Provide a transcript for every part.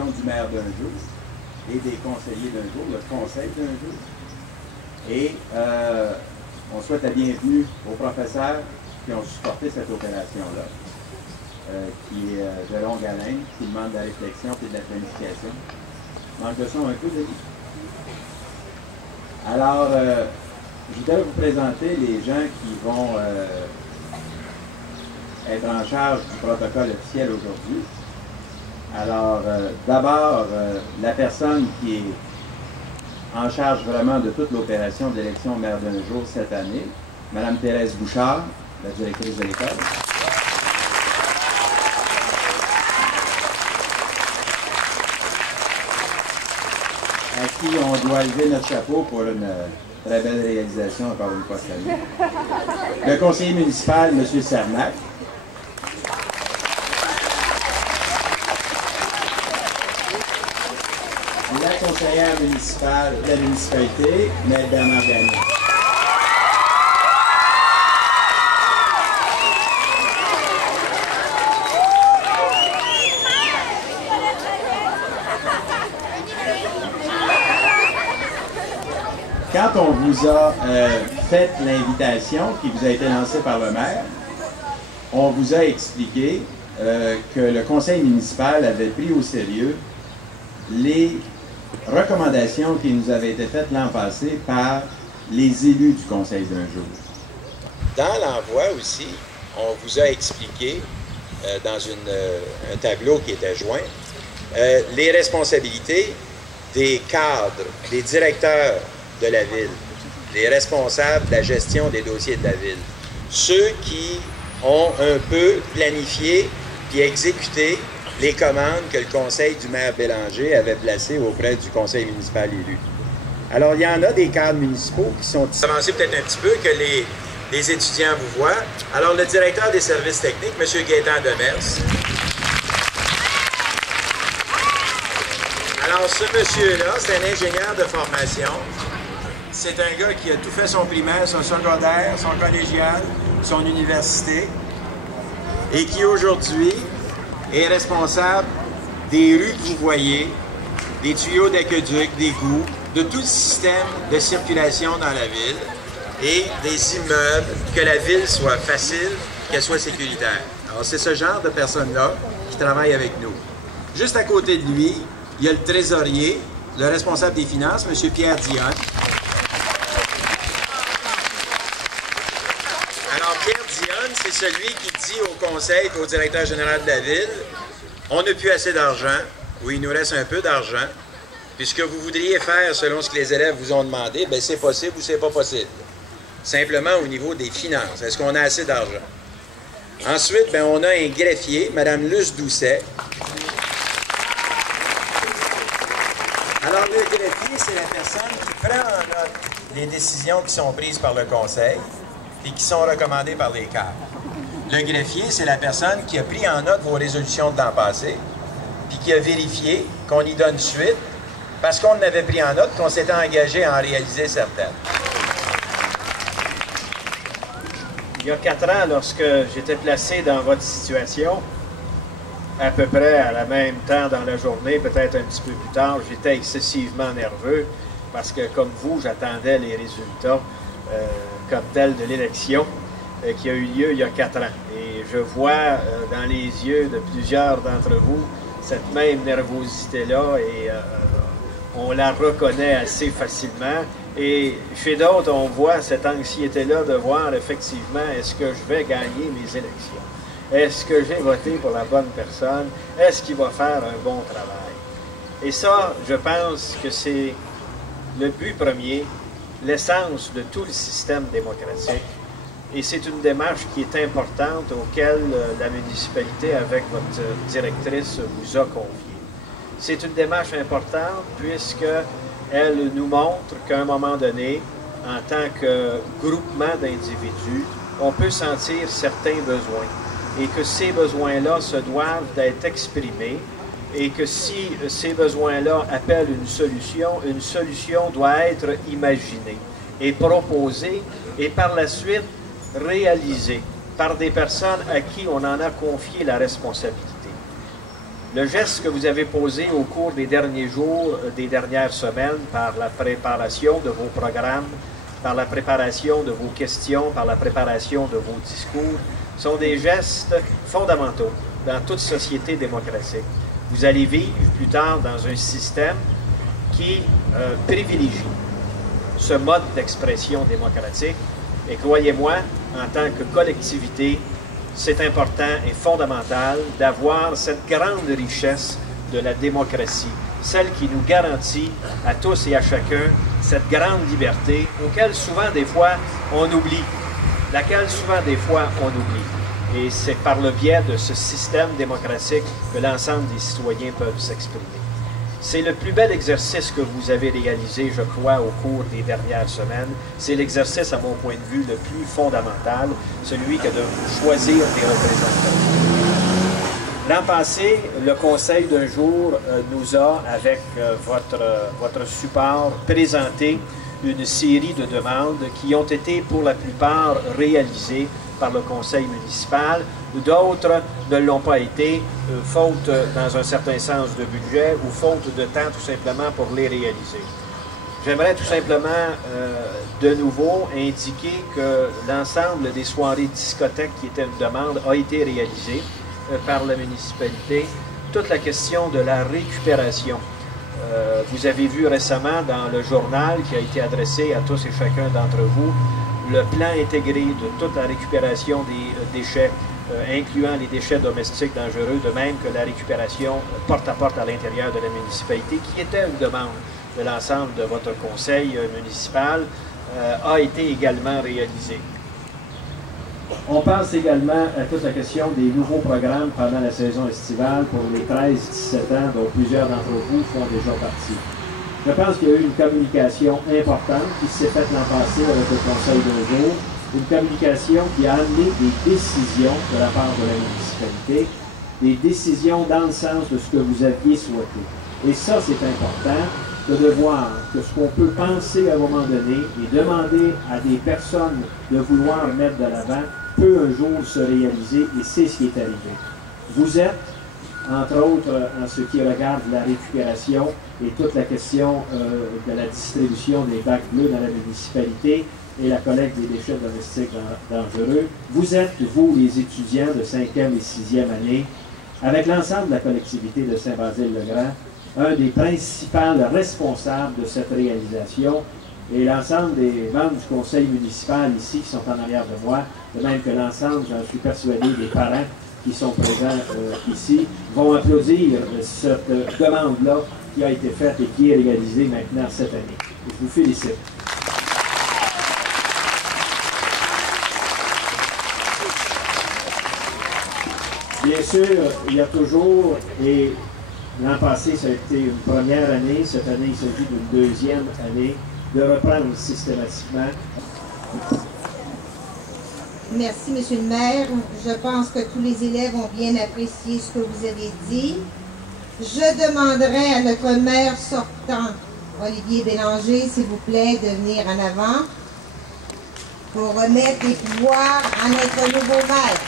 l'élection du maire d'un jour et des conseillers d'un jour, le conseil d'un jour. Et on souhaite la bienvenue aux professeurs qui ont supporté cette opération-là, qui est de longue haleine, qui demande de la réflexion et de la planification. Manque de son un peu, Denis? Alors, je voudrais vous présenter les gens qui vont être en charge du protocole officiel aujourd'hui. Alors, d'abord, la personne qui est en charge vraiment de toute l'opération d'élection maire d'un jour cette année, Mme Thérèse Bouchard, la directrice de l'école. À qui on doit lever notre chapeau pour une très belle réalisation, encore une fois cette année. Le conseiller municipal, M. Cernac. La conseillère municipale de la municipalité, Mme Bernard Gagnon. Quand on vous a fait l'invitation qui vous a été lancée par le maire, on vous a expliqué que le conseil municipal avait pris au sérieux les recommandations qui nous avaient été faites l'an passé par les élus du conseil d'un jour. Dans l'envoi aussi, on vous a expliqué dans un tableau qui était joint les responsabilités des cadres, des directeurs de la ville, les responsables de la gestion des dossiers de la ville, ceux qui ont un peu planifié puis exécuté les commandes que le conseil du maire Bélanger avait placées auprès du conseil municipal élu. Alors, il y en a des cadres municipaux qui sont... Avancez peut-être un petit peu, que les étudiants vous voient. Alors, le directeur des services techniques, M. Gaétan Demers. Alors, ce monsieur-là, c'est un ingénieur de formation. C'est un gars qui a tout fait son primaire, son secondaire, son collégial, son université, et qui aujourd'hui est responsable des rues que vous voyez, des tuyaux d'aqueduc, d'égouts, de tout le système de circulation dans la ville et des immeubles, que la ville soit facile, qu'elle soit sécuritaire. Alors, c'est ce genre de personnes-là qui travaillent avec nous. Juste à côté de lui, il y a le trésorier, le responsable des finances, M. Pierre Dionne. Alors, Pierre Dionne, c'est celui qui dit au conseil et au directeur général de la ville, on n'a plus assez d'argent, ou il nous reste un peu d'argent, puis ce que vous voudriez faire selon ce que les élèves vous ont demandé, bien c'est possible ou c'est pas possible. Simplement au niveau des finances, est-ce qu'on a assez d'argent? Ensuite, bien, on a un greffier, Mme Luce Doucet. Alors, le greffier, c'est la personne qui prend en note les décisions qui sont prises par le conseil et qui sont recommandées par les cadres. Le greffier, c'est la personne qui a pris en note vos résolutions de l'an passé, puis qui a vérifié qu'on y donne suite, parce qu'on avait pris en note qu'on s'était engagé à en réaliser certaines. Il y a 4 ans, lorsque j'étais placé dans votre situation, à peu près à la même temps dans la journée, peut-être un petit peu plus tard, j'étais excessivement nerveux parce que, comme vous, j'attendais les résultats comme tels de l'élection qui a eu lieu il y a 4 ans. Et je vois dans les yeux de plusieurs d'entre vous cette même nervosité-là et on la reconnaît assez facilement. Et chez d'autres, on voit cette anxiété-là de voir effectivement est-ce que je vais gagner mes élections? Est-ce que j'ai voté pour la bonne personne? Est-ce qu'il va faire un bon travail? Et ça, je pense que c'est le but premier, l'essence de tout le système démocratique. Et c'est une démarche qui est importante auquel la municipalité, avec votre directrice, vous a confié. C'est une démarche importante puisqu'elle nous montre qu'à un moment donné, en tant que groupement d'individus, on peut sentir certains besoins et que ces besoins-là se doivent d'être exprimés et que si ces besoins-là appellent une solution doit être imaginée et proposée et par la suite réalisée par des personnes à qui on en a confié la responsabilité. Le geste que vous avez posé au cours des derniers jours, des dernières semaines, par la préparation de vos programmes, par la préparation de vos questions, par la préparation de vos discours, sont des gestes fondamentaux dans toute société démocratique. Vous allez vivre plus tard dans un système qui privilégie ce mode d'expression démocratique. Et croyez-moi, en tant que collectivité, c'est important et fondamental d'avoir cette grande richesse de la démocratie, celle qui nous garantit à tous et à chacun cette grande liberté, laquelle souvent des fois on oublie. Et c'est par le biais de ce système démocratique que l'ensemble des citoyens peuvent s'exprimer. C'est le plus bel exercice que vous avez réalisé, je crois, au cours des dernières semaines. C'est l'exercice, à mon point de vue, le plus fondamental, celui que de choisir des représentants. L'an passé, le Conseil d'un jour nous a, avec votre support, présenté une série de demandes qui ont été pour la plupart réalisées par le Conseil municipal. D'autres ne l'ont pas été, faute dans un certain sens de budget ou faute de temps tout simplement pour les réaliser. J'aimerais tout simplement de nouveau indiquer que l'ensemble des soirées discothèques qui étaient une demande a été réalisé par la municipalité. Toute la question de la récupération. Vous avez vu récemment dans le journal qui a été adressé à tous et chacun d'entre vous, le plan intégré de toute la récupération des déchets, incluant les déchets domestiques dangereux, de même que la récupération porte à porte à l'intérieur de la municipalité, qui était une demande de l'ensemble de votre conseil municipal, a été également réalisée. On pense également à toute la question des nouveaux programmes pendant la saison estivale pour les 13-17 ans, dont plusieurs d'entre vous font déjà partie. Je pense qu'il y a eu une communication importante qui s'est faite l'an passé avec le Conseil d'un jour, une communication qui a amené des décisions de la part de la municipalité, des décisions dans le sens de ce que vous aviez souhaité. Et ça, c'est important de voir que ce qu'on peut penser à un moment donné et demander à des personnes de vouloir mettre de l'avant peut un jour se réaliser, et c'est ce qui est arrivé. Vous êtes, entre autres, en ce qui regarde la récupération et toute la question de la distribution des bacs bleus dans la municipalité et la collecte des déchets domestiques dangereux, vous êtes, vous, les étudiants de 5e et 6e année, avec l'ensemble de la collectivité de Saint-Basile-le-Grand, un des principaux responsables de cette réalisation, et l'ensemble des membres du conseil municipal ici qui sont en arrière de moi, de même que l'ensemble, j'en suis persuadé, des parents qui sont présents ici, vont applaudir cette demande-là qui a été faite et qui est réalisée maintenant cette année. Et je vous félicite. Bien sûr, il y a toujours, et l'an passé, ça a été une première année, cette année, il s'agit d'une deuxième année, de reprendre systématiquement. Merci, Monsieur le maire. Je pense que tous les élèves ont bien apprécié ce que vous avez dit. Je demanderai à notre maire sortant, Olivier Bélanger, s'il vous plaît, de venir en avant pour remettre les pouvoirs à notre nouveau maire.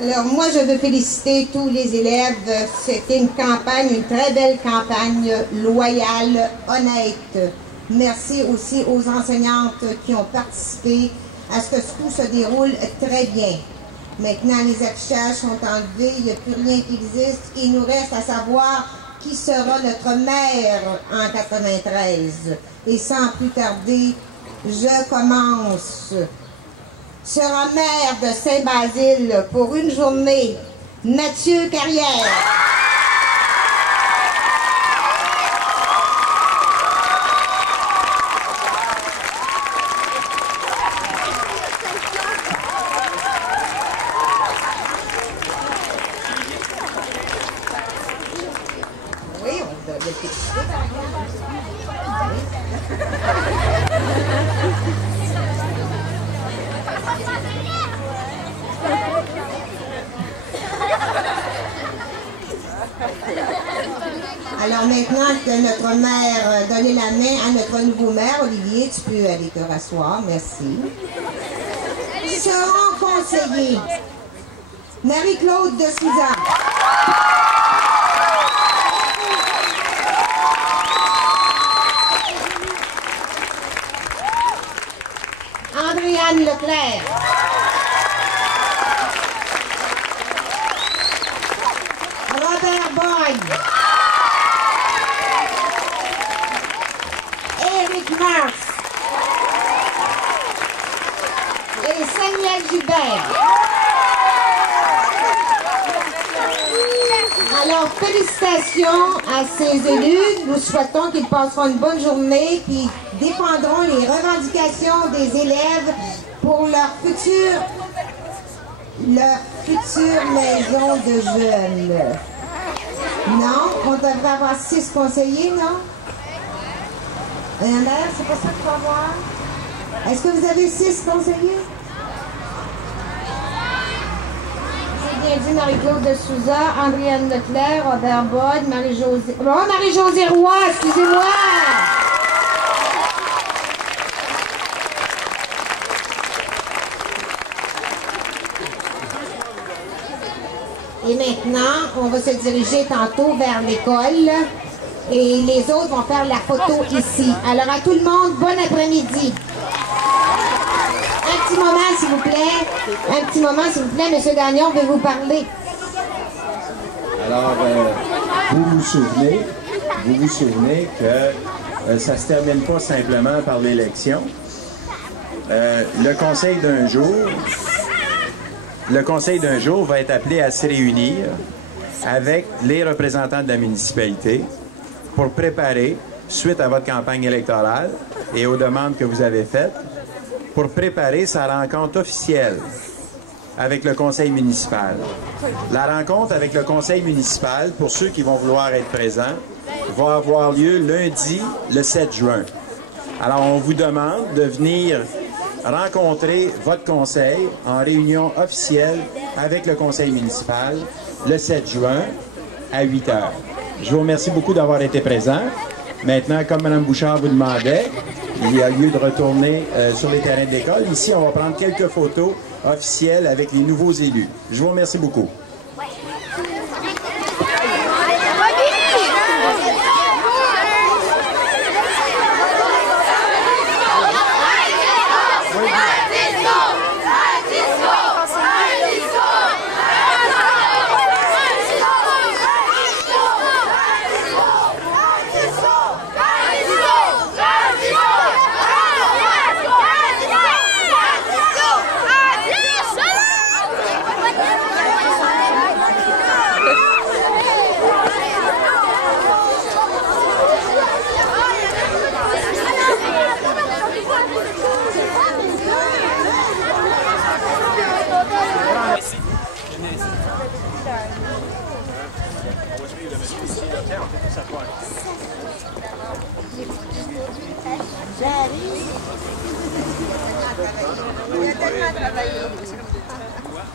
Alors, moi, je veux féliciter tous les élèves. C'était une campagne, une très belle campagne, loyale, honnête. Merci aussi aux enseignantes qui ont participé à ce que tout se déroule très bien. Maintenant, les affichages sont enlevés, il n'y a plus rien qui existe. Il nous reste à savoir qui sera notre maire en 93. Et sans plus tarder, je commence. Sera maire de Saint-Basile pour une journée, Mathieu Carrière. Oui, on doit le féliciter par exemple. Alors maintenant que notre maire a donné la main à notre nouveau maire, Olivier, tu peux aller te rasseoir, merci. Seront conseillers Marie-Claude de Souza. Andréane Leclerc. Robert Boyd. Éric Mars. Et Samuel Gilbert. Alors, félicitations à ces élus. Nous souhaitons qu'ils passeront une bonne journée et défendront les revendications des élèves pour leur future maison de jeunes. Non, on devrait avoir 6 conseillers, non? Un maire, c'est pas ça qu'il faut avoir? Est-ce que vous avez 6 conseillers? Bien dit Marie-Claude de Souza, Andréane Leclerc, Robert Boyd, Marie-Josée... Oh, Marie-Josée Roy, excusez-moi! Et maintenant, on va se diriger tantôt vers l'école et les autres vont faire la photo ici. Alors à tout le monde, bon après-midi! Un petit moment, s'il vous plaît. Un petit moment, s'il vous plaît. Monsieur Gagnon veut vous parler. Alors, vous vous souvenez que ça ne se termine pas simplement par l'élection. Le conseil d'un jour va être appelé à se réunir avec les représentants de la municipalité pour préparer, suite à votre campagne électorale et aux demandes que vous avez faites, pour préparer sa rencontre officielle avec le conseil municipal. La rencontre avec le conseil municipal, pour ceux qui vont vouloir être présents, va avoir lieu lundi, le 7 juin. Alors, on vous demande de venir rencontrer votre conseil en réunion officielle avec le conseil municipal le 7 juin à 8 heures. Je vous remercie beaucoup d'avoir été présents. Maintenant, comme Mme Bouchard vous demandait, il y a lieu de retourner sur les terrains de l'école. Ici, on va prendre quelques photos officielles avec les nouveaux élus. Je vous remercie beaucoup.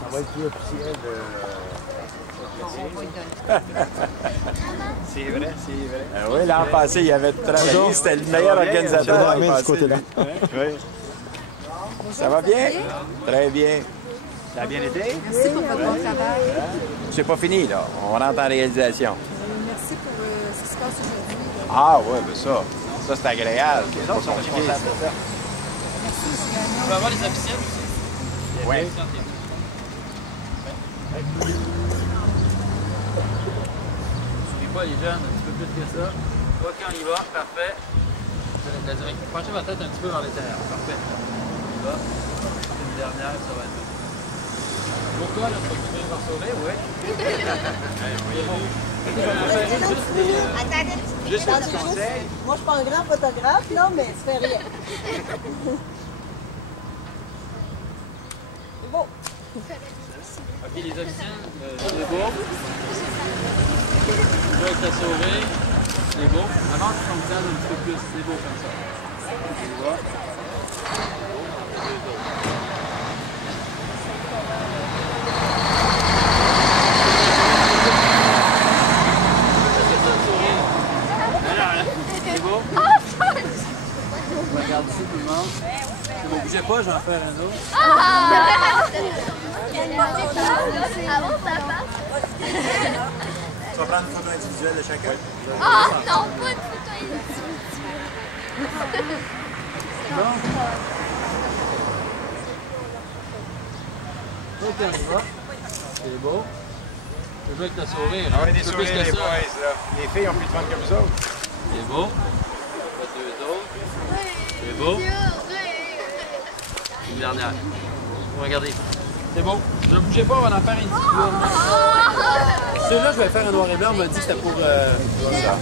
Ça va être plus officiel. C'est vrai, c'est vrai. Oui, l'an passé, il y avait travaillé. C'était le meilleur organisateur l'an passé. Oui. Ça va bien? Très bien. Ça a bien été? Merci pour votre bon travail. C'est pas fini, là. On rentre en réalisation. Merci pour ce qui se passe aujourd'hui. Ah, oui, mais ça c'est agréable. Les autres sont responsables de ça. Merci, M. Gagnon. On peut avoir les officiels aussi. Oui. Suivez pas les jeunes un petit peu plus que ça. OK, on y va. Parfait. Penchez votre tête un petit peu vers l'intérieur. Parfait. On y va. Une dernière, ça va être tout. Pourquoi, là, faut que tu viennes me sauver? Oui. Juste un petit conseil. Moi, je suis pas un grand photographe, là, mais ça fait rien. C'est beau. OK, les officiels, c'est beau. Je vois que t'as sauvé. C'est beau. Avance ton visage un petit peu plus. C'est beau comme ça. Tu vois? par-dessus tout le monde. Ne bougez pas, je vais en faire un autre. Tu vas prendre une photo individuelle de chacun? Oh non, pas de photo individuelle. Bon. Ok, on y va. C'est beau. Je veux avec ta sourire. Ah ouais, des Un peu plus sourires, que les ça. boys, là. Les filles ont plus de fun que vous autres. C'est beau. Pas deux autres. C'est beau. Une dernière. Regardez. C'est bon. Ne bougez pas, on va en faire individuel. Ceux-là, je vais faire un noir et blanc. On m'a dit que c'était pour ça.